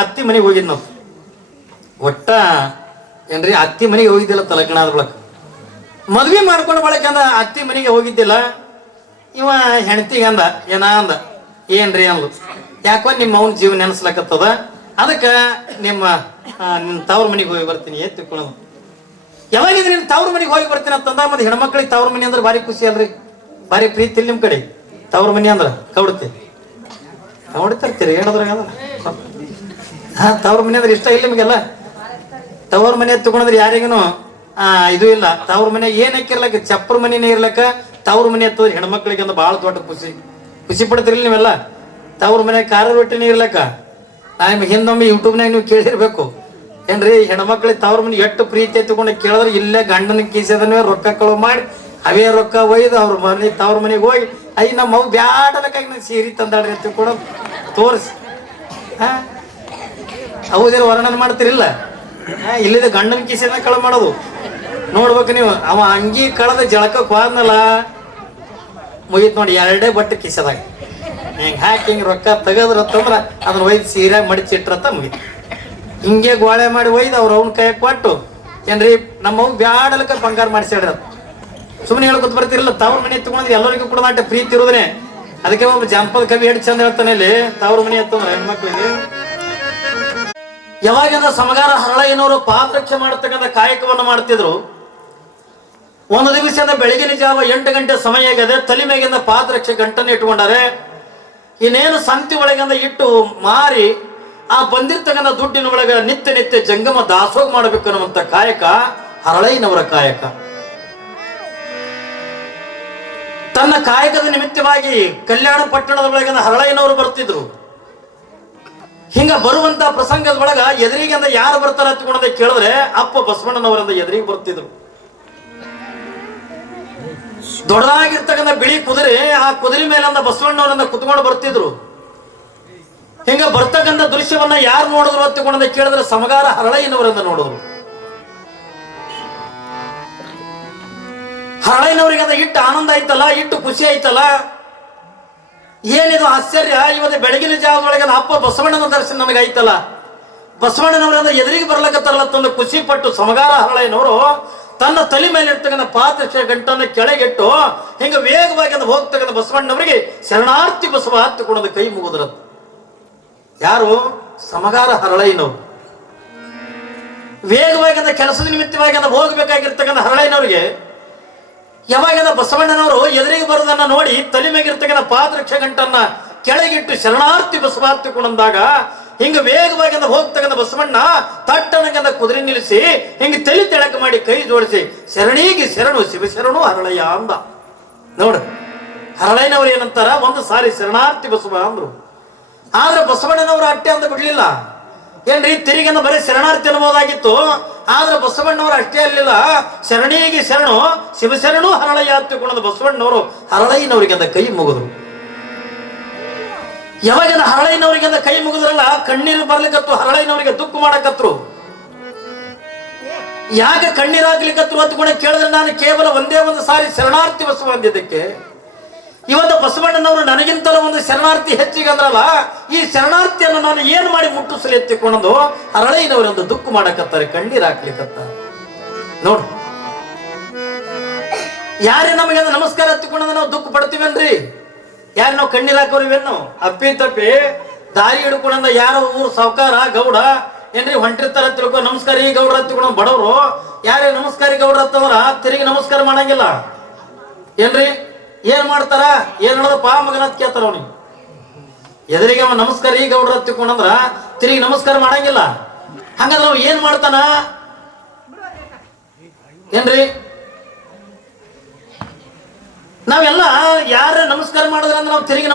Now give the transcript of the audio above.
ಅತ್ತಿ ಮನೆಗೆ ಹೋಗಿದ್ ನಾವು ಒಟ್ಟ ಏನ್ರಿ ಅತ್ತಿ ಮನೆಗೆ ಹೋಗಿದ್ದಿಲ್ಲ ತಲಕಣ ಆದ ಬಳಕ ಮದ್ವಿ ಮಾಡ್ಕೊಂಡು ಬಳಕಂದ ಅತ್ತಿ ಮನೆಗೆ ಹೋಗಿದ್ದಿಲ್ಲ. ಇವ ಹೆಣ್ತಿಗೆ ಅಂದ ಅಂದ ಏನ್ರಿ ಅಂದ್ಲು. ಯಾಕೋ ನಿಮ್ಮ ಅವನ ಜೀವ ನೆನಸ್ಲಕತ್ತದ, ಅದಕ್ಕೆ ನಿಮ್ಮ ತವ್ರ ಮನೆಗೆ ಹೋಗಿ ಬರ್ತೀನಿ ತಿಳ್ಕೊಳ್ಳೋದು. ಯಾವಾಗಿದ್ರೆ ನಿಮ್ ತವ್ರ ಮನೆಗೆ ಹೋಗಿ ಬರ್ತೀನಿ ಅಂತಂದ. ಮತ್ತೆ ಹೆಣ್ಮಕ್ಳಿಗೆ ತವ್ರ ಮನೆ ಅಂದ್ರೆ ಭಾರಿ ಖುಷಿ ಅಲ್ರಿ, ಭಾರಿ ಪ್ರೀತಿ ಇಲ್ಲ ನಿಮ್ ಕಡೆ. ತವ್ರ ಮನೆ ಅಂದ್ರ ಕೌಡ್ತಿ ಕೌಡ್ತಿರ್ತೀರಿ ಹೇಳೋದ್ರಾಗ ತವ್ರ ಮನೆ ಅಂದ್ರೆ ಇಷ್ಟ ಇಲ್ಲ ನಿಮ್ಗೆಲ್ಲ. ತವ್ರ ಮನೆ ತಗೊಂಡ್ರೆ ಯಾರಿಗೂನು ಇದು ಇಲ್ಲ. ತವ್ರ ಮನೆ ಏನ್ ಹಾಕಿರ್ಲಕ್ಕ, ಚಪ್ಪರ ಮನೆನೇ ಇರ್ಲಕ್ಕ ತವ್ರ ಮನೆ ಹತ್ತೋದ್ರೆ ಹೆಣ್ಮಕ್ಳಿಗೆ ಅಂದ್ರೆ ಬಹಳ ದೊಡ್ಡ ಖುಷಿ ಪಡ್ತಿರ್ಲಿ ನೀವೆಲ್ಲ. ತವ್ರ ಮನೆ ಖಾರ ರೊಟ್ಟಿನೇ ಇರ್ಲಕ್ಕ. ನಿಮ್ಗೆ ಹಿಂದೊಮ್ಮೆ ಯೂಟ್ಯೂಬ್ನಾಗ ನೀವು ಕೇಳಿರ್ಬೇಕು ಏನ್ರಿ, ಹೆಣ್ಮಕ್ಳಿಗೆ ತವ್ರ ಮನೆ ಎಷ್ಟು ಪ್ರೀತಿ ಎತ್ಕೊಂಡು ಕೇಳಿದ್ರೆ ಇಲ್ಲೇ ಗಂಡನ ಕೀಸದನ್ನೇ ರೊಕ್ಕ ಕಳುವು ಮಾಡಿ ಅವೇ ರೊಕ್ಕ ಒಯ್ದು ಅವ್ರ ಮನೆ ತವ್ರ ಮನೆಗೆ ಹೋಗಿ ನಮ್ಮ ಮಗು ಬ್ಯಾಡಲಕ್ಕಾಗಿ ನಂಗೆ ಸೀರೆ ತಂದಾಡ್ರಿ ಅಂತ ಕೂಡ ತೋರಿಸಿ ಹೌದೇನು ವರ್ಣನೆ ಮಾಡ್ತಿರಿಲ್ಲ. ಇಲ್ಲಿದೆ ಗಂಡನ ಕಿಸೆನ ಕಳ ಮಾಡೋದು ನೋಡ್ಬೇಕು ನೀವು. ಅವ ಅಂಗಿ ಕಳೆದ ಜಳಕಕ್ಕೆ ಹೋದ್ನಲ್ಲ ಮುಗೀತ್ ನೋಡಿ, 2 ಬಟ್ಟೆ ಕಿಸೆದಾಗ ಹಿಂಗೆ ಹಾಕಿ ಹಿಂಗೆ ರೊಕ್ಕ ತೆಗದ್ರತ್ತಂದ್ರ ಅದನ್ನ ಒಯ್ದು ಸೀರೆ ಮಡಿಚಿಟ್ರತ್ತ ಮುಗೀತು. ಹಿಂಗೆ ಗೋಳೆ ಮಾಡಿ ಒಯ್ದು ಅವ್ರು ಅವ್ನ ಕೈಯಾಗ ಕೊಟ್ಟು ಏನ್ರಿ ನಮ್ಮ ಮಗು ಬ್ಯಾಡಲಕ್ಕ ಬಂಗಾರ ಮಾಡಿಸಿಡ್ರ. ಸುಮ್ಮನೆ ಹೇಳ್ಕೊತ ಬರ್ತಿರಲ್ಲ, ತವ್ರ ಮನೆ ಎತ್ಕೊಂಡ್ರೆ ಎಲ್ಲರಿಗೂ ಕೂಡ ನಾಟ ಪ್ರೀತಿ ಇರೋದನೆ. ಅದಕ್ಕೆ ಒಬ್ಬ ಜಾನಪದ ಕವಿ ಎಷ್ಟು ಚಂದ ಹೇಳ್ತಾನೆ ಇಲ್ಲಿ, ತವ್ರ ಮನೆ ಎತ್ತಂದ್ರೆ ಹೆಣ್ಮಕ್ಳಿಗೆ ಯಾವಾಗಿಂದ ಸಮಗಾರ ಹರಳಯ್ಯನವರು ಪಾದರಕ್ಷೆ ಮಾಡತಕ್ಕಂಥ ಕಾಯಕವನ್ನು ಮಾಡ್ತಿದ್ರು. ಒಂದು ದಿವಸದಿಂದ ಬೆಳಗಿನ ಜಾವ 8 ಗಂಟೆ ಸಮಯ ಆಗಿದೆ. ತಲೆ ಮೇಗಿಂದ ಪಾದರಕ್ಷೆ ಗಂಟನ್ನು ಇಟ್ಕೊಂಡಾರೆ. ಇನ್ನೇನು ಸಂತಿ ಒಳಗಿಂದ ಇಟ್ಟು ಮಾರಿ ಆ ಬಂದಿರ್ತಕ್ಕಂಥ ದುಡ್ಡಿನ ಒಳಗ ನಿತ್ಯ ಜಂಗಮ ದಾಸೋಗ ಮಾಡಬೇಕು ಅನ್ನುವಂಥ ಕಾಯಕ ಹರಳಯ್ಯನವರ ಕಾಯಕ. ತನ್ನ ಕಾಯಕದ ನಿಮಿತ್ತವಾಗಿ ಕಲ್ಯಾಣ ಪಟ್ಟಣದ ಒಳಗಿಂದ ಹರಳಯ್ಯನವರು ಬರ್ತಿದ್ರು. ಹಿಂಗ ಬರುವಂತ ಪ್ರಸಂಗದ ಒಳಗ ಎದುರಿಗಿಂದ ಯಾರು ಬರ್ತಾರ ಹತ್ಕೊಂಡ ಕೇಳಿದ್ರೆ ಅಪ್ಪ ಬಸವಣ್ಣನವರಿಂದ ಎದುರಿಗೆ ಬರ್ತಿದ್ರು. ದೊಡ್ಡದಾಗಿರ್ತಕ್ಕಂಥ ಬಿಳಿ ಕುದುರೆ, ಆ ಕುದುರೆ ಮೇಲಿಂದ ಬಸವಣ್ಣವರಿಂದ ಕುತ್ಕೊಂಡು ಬರ್ತಿದ್ರು. ಹಿಂಗ ಬರ್ತಕ್ಕಂಥ ದೃಶ್ಯವನ್ನ ಯಾರು ನೋಡಿದ್ರು ಹತ್ಕೊಂಡ ಕೇಳಿದ್ರೆ ಸಮಗಾರ ಹರಳಯ್ಯನವರಿಂದ ನೋಡಿದ್ರು. ಹರಳಯ್ಯನವರಿಗೆ ಅದ ಇಟ್ಟು ಆನಂದ ಆಯ್ತಲ್ಲ, ಇಟ್ಟು ಖುಷಿ ಆಯ್ತಲ್ಲ. ಏನಿದು ಆಶ್ಚರ್ಯ, ಇವತ್ತು ಬೆಳಗಿನ ಜಾವದೊಳಗೆ ಅಪ್ಪ ಬಸವಣ್ಣನ ದರ್ಶನ ನನಗೆ ಆಯ್ತಲ್ಲ, ಬಸವಣ್ಣನವರಿಂದ ಎದುರಿಗೆ ಬರ್ಲಕತ್ತಾರಲ್ಲ ತಂದು ಖುಷಿ ಪಟ್ಟು ಸಮಗಾರ ಹರಳಯ್ಯನವರು ತನ್ನ ತಲೆ ಮೇಲೆ ಇರ್ತಕ್ಕಂಥ ಪಾದರಕ್ಷೆ ಗಂಟನ್ನು ಕೆಳಗಿಟ್ಟು ಹಿಂಗ ವೇಗವಾಗಿ ಅದು ಹೋಗ್ತಕ್ಕಂಥ ಬಸವಣ್ಣವರಿಗೆ ಶರಣಾರ್ಥಿ ಬಸವ ಹತ್ತುಕೊಂಡದ ಕೈ ಮುಗಿದ್ರದ್ದು. ಯಾರು? ಸಮಗಾರ ಹರಳಯ್ಯನವರು. ವೇಗವಾಗಿ ಅಂದ ಕೆಲಸದ ನಿಮಿತ್ತವಾಗಿ ಅಂದ ಹೋಗ್ಬೇಕಾಗಿರ್ತಕ್ಕಂಥ ಹರಳಯ್ಯನವರಿಗೆ ಯಾವಾಗ ಬಸವಣ್ಣನವರು ಎದುರಿಗೆ ಬರೋದನ್ನ ನೋಡಿ ತಲೆ ಮೇಗಿರ್ತಕ್ಕಂಥ ಪಾದರಕ್ಷೆ ಗಂಟನ್ನ ಕೆಳಗಿಟ್ಟು ಶರಣಾರ್ಥಿ ಬಸವ ಹತ್ತುಕೊಂಡಂದಾಗ ಹಿಂಗ ವೇಗವಾಗಿ ಹೋಗ್ತಕ್ಕಂಥ ಬಸವಣ್ಣ ತಟ್ಟಣಗಂದ ಕುದುರೆ ನಿಲ್ಲಿಸಿ ಹಿಂಗ ತಲೆ ತೆಳಕ ಮಾಡಿ ಕೈ ಜೋಡಿಸಿ ಶರಣಿಗೆ ಶರಣು ಶಿವಶರಣು ಹರಳಯ್ಯ ಅಂದ. ನೋಡ್ರಿ, ಹರಳಯ್ಯನವ್ರು ಏನಂತಾರ, ಒಂದು ಸಾರಿ ಶರಣಾರ್ಥಿ ಬಸವ ಅಂದ್ರು. ಆದ್ರೆ ಬಸವಣ್ಣನವರು ಅಟ್ಟೆ ಅಂತ ಬಿಡ್ಲಿಲ್ಲ ಏನ್ರಿ, ತಿರುಗಿಂದ ಬರೀ ಶರಣಾರ್ಥಿ ಅನ್ಬೋದಾಗಿತ್ತು. ಆದ್ರೆ ಬಸವಣ್ಣವರು ಅಷ್ಟೇ ಅಲ್ಲಿಲ್ಲ, ಶರಣಿಗೆ ಶರಣು ಶಿವಶರಣು ಹರಳಯ್ಯ ಹತ್ತುಕೊಂಡ ಬಸವಣ್ಣವರು ಹರಳಯ್ಯನವರಿಗೆ ಅಂತ ಕೈ ಮುಗಿದ್ರು. ಯಾವಾಗ ಹರಳಯ್ಯನವರಿಗೆ ಅಂತ ಕೈ ಮುಗಿದ್ರಲ್ಲ, ಕಣ್ಣೀರು ಬರ್ಲಿಕ್ಕತ್ತು, ಹರಳಯ್ಯನವರಿಗೆ ದುಃಖ ಮಾಡಕತ್ರು. ಯಾಕೆ ಕಣ್ಣೀರಾಗ್ಲಿಕ್ಕತ್ರು ಅಂತ ಕೇಳಿದ್ರೆ ನಾನು ಕೇವಲ ಒಂದೇ ಒಂದು ಸಾರಿ ಶರಣಾರ್ಥಿ ಬಸವ ಅಂದಿದ್ದಕ್ಕೆ. ಇವತ್ತು ಬಸವಣ್ಣನವರು ನನಗಿಂತಲೂ ಒಂದು ಶರಣಾರ್ಥಿ ಹೆಚ್ಚಿಗೆ ಅಂದ್ರಲ್ಲ, ಈ ಶರಣಾರ್ಥಿಯನ್ನು ನಾನು ಏನ್ ಮಾಡಿ ಮುಟ್ಟಿಸಲಿ ಎತ್ತಿಕೊಂಡು ಹರಳಯ್ಯನವರೊಂದು ದುಃಖ ಮಾಡಕತ್ತಾರೆ, ಕಣ್ಣೀರ್ ಹಾಕ್ಲಿಕ್ಕತ್ತ. ನೋಡ್ರಿ, ಯಾರೇ ನಮಗೆ ನಮಸ್ಕಾರ ಎತ್ತಿಕೊಂಡ ನಾವು ದುಃಖ ಪಡ್ತೀವೇನ್ರಿ? ಯಾರು ನಾವು ಕಣ್ಣೀರ್ ಹಾಕೋರಿವೇನು? ಅಪ್ಪಿ ತಪ್ಪಿ ದಾರಿ ಹಿಡ್ಕೊಂಡ ಯಾರೋ ಊರು ಸಾವುಕಾರ ಗೌಡ ಏನ್ರಿ ಹೊಂಟಿರ್ತಾರ ತಿಳ್ಕೊ, ನಮಸ್ಕಾರ ಈ ಗೌಡ್ರ ಹತ್ತಿಕೊಂಡ ಬಡವರು ಯಾರೇ ನಮಸ್ಕಾರ ಗೌಡ್ರ ಹತ್ತಂದ್ರ ತಿರುಗಿ ನಮಸ್ಕಾರ ಮಾಡಂಗಿಲ್ಲ ಏನ್ರಿ. ಏನ್ ಮಾಡ್ತಾರ, ಏನ್ ಹೇಳೋದಪ್ಪ ಮಗನ ಅಂತ ಕೇಳ್ತಾರ ಅವನಿಗೆ. ಎದುರಿಗೆ ಅವ ನಮಸ್ಕಾರ ಈ ಗೌಡ್ರ ಹತ್ತಿಕೊಂಡಂದ್ರ ತಿರುಗಿ ನಮಸ್ಕಾರ ಮಾಡಂಗಿಲ್ಲ. ಹಂಗಂದ್ರೆ ನಾವು ಏನ್ ಮಾಡ್ತಾನ ಏನ್ರಿ, ನಾವೆಲ್ಲ ಯಾರ ನಮಸ್ಕಾರ ಮಾಡಿದ್ರಂದ್ರೆ ನಾವು ತಿರುಗಿ